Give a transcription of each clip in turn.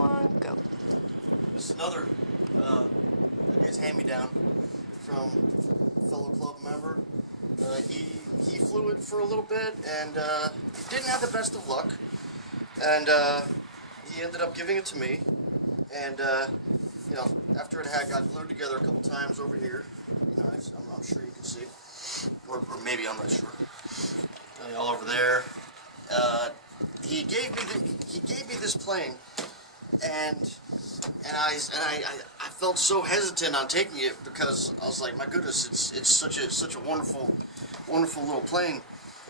1, go. This is another, I guess, hand-me-down from a fellow club member. He flew it for a little bit, and he didn't have the best of luck. And he ended up giving it to me. And you know, after it got glued together a couple times over here, you know, I'm sure you can see, or maybe I'm not sure. All over there. He gave me this plane, and I felt so hesitant on taking it because I was like, my goodness, it's such a wonderful little plane.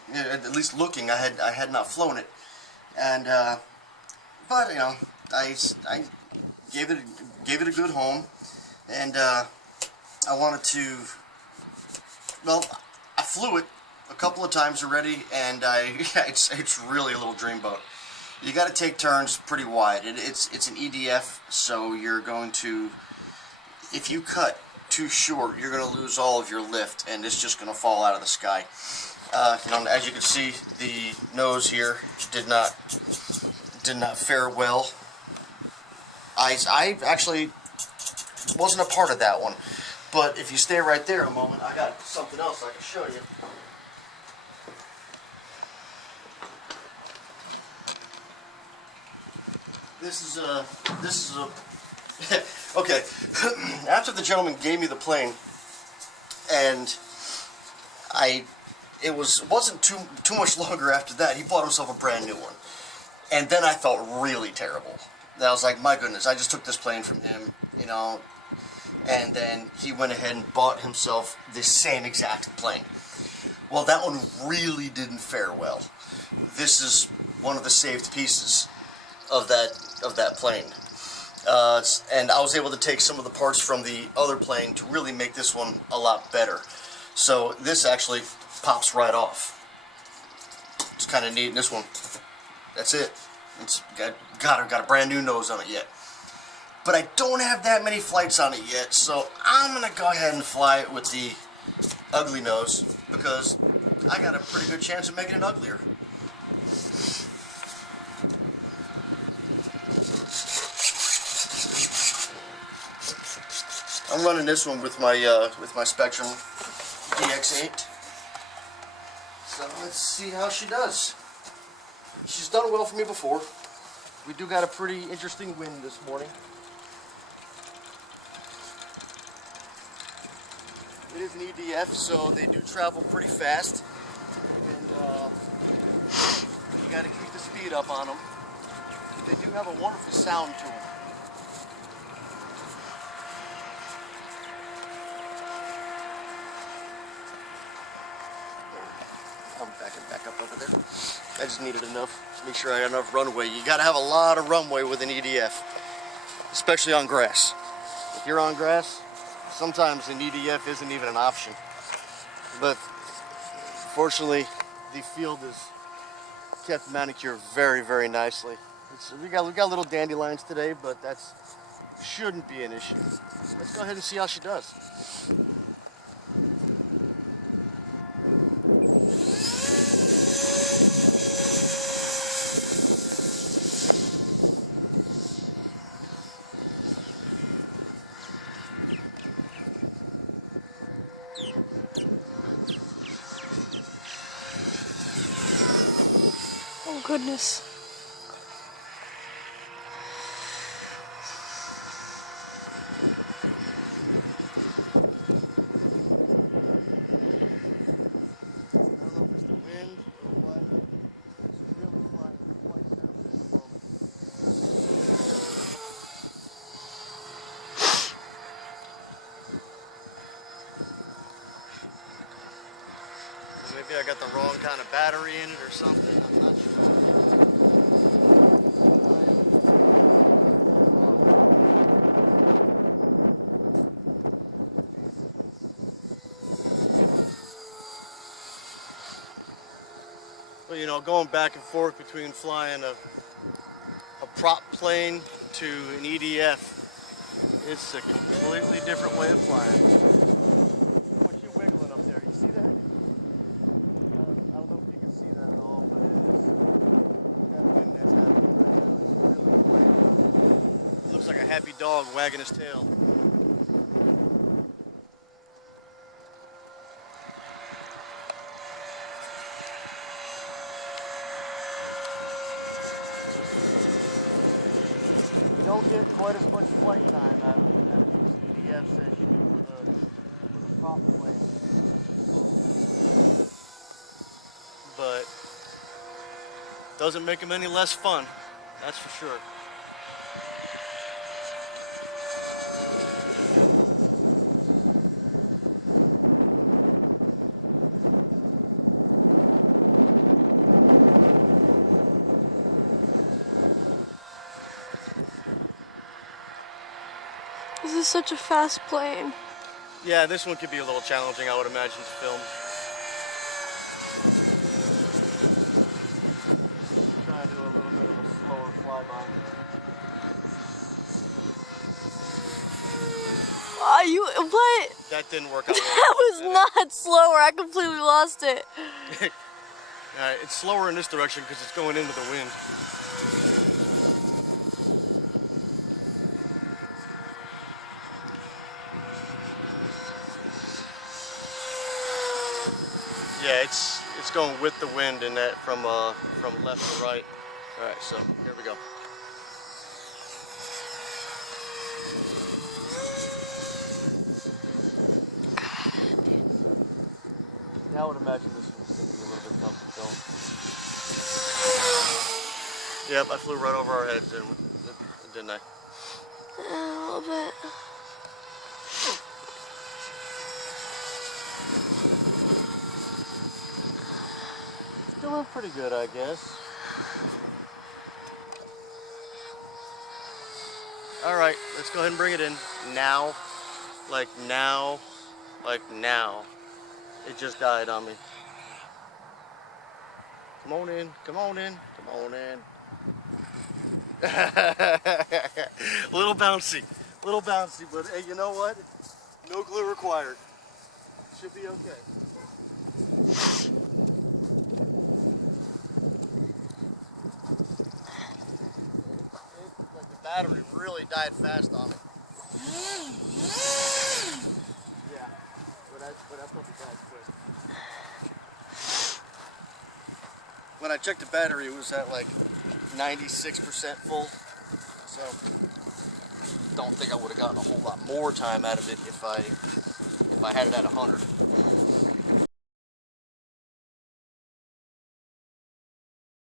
You know, at least looking, I had not flown it, and but you know, I gave it a good home, and I wanted to. Well, I flew it a couple of times already, and it's really a little dreamboat. You got to take turns pretty wide. It's an EDF, so you're going to, if you cut too short, you're going to lose all of your lift, and it's just going to fall out of the sky. You know, as you can see, the nose here did not fare well. I actually wasn't a part of that one, but if you stay right there a moment, I got something else I can show you. This is a okay. After the gentleman gave me the plane, and it wasn't too much longer after that, he bought himself a brand new one, and then I felt really terrible. And I was like, my goodness, I just took this plane from him, you know, and then he went ahead and bought himself this same exact plane. Well, that one really didn't fare well. This is one of the saved pieces of that plane, and I was able to take some of the parts from the other plane to really make this one a lot better. So this actually pops right off. It's kind of neat. And this one, that's it. It's got a brand new nose on it yet. But I don't have that many flights on it yet, so I'm gonna go ahead and fly it with the ugly nose because I got a pretty good chance of making it uglier. I'm running this one with my Spectrum DX8. So let's see how she does. She's done well for me before. We do got a pretty interesting wind this morning. It is an EDF, so they do travel pretty fast, and you got to keep the speed up on them. But they do have a wonderful sound to them. I'm back up over there. I just needed enough to make sure I got enough runway. You got to have a lot of runway with an EDF, especially on grass. If you're on grass, sometimes an EDF isn't even an option. But fortunately, the field is kept manicured very, very nicely. We got little dandelions today, but that shouldn't be an issue. Let's go ahead and see how she does. Oh goodness. I don't know if it's the wind or what, but it's really flying quite terribly at the moment. Maybe I got the wrong kind of battery in it or something, I'm not sure. Well, you know, going back and forth between flying a prop plane to an EDF, it's a completely different way of flying. What you wiggling up there, you see that? I don't know if you can see that at all, but it is that wind that's happening right now. It's really quite happy dog wagging his tail. You don't get quite as much flight time out of these EDFs as you do with a prop plane. But doesn't make them any less fun, that's for sure. This is such a fast plane. Yeah, this one could be a little challenging, I would imagine, to film. Try to do a little bit of a slower flyby. What? That didn't work out well. That was not slower. I completely lost it. Alright, it's slower in this direction because it's going into the wind. Yeah, it's going with the wind in that from left to right. All right, so here we go. Yeah, I would imagine this one's going to be a little bit tough to film. Yep, I flew right over our heads, didn't I? A little bit. Doing pretty good, I guess. All right, let's go ahead and bring it in now. Like now. Like now. It just died on me. Come on in, come on in, come on in. Little bouncy, but hey, you know what? No glue required. Should be okay. Like the battery really died fast on it. Yeah, but I put the gas quick. When I checked the battery, it was at like 96% full. So don't think I would have gotten a whole lot more time out of it if I had it at 100.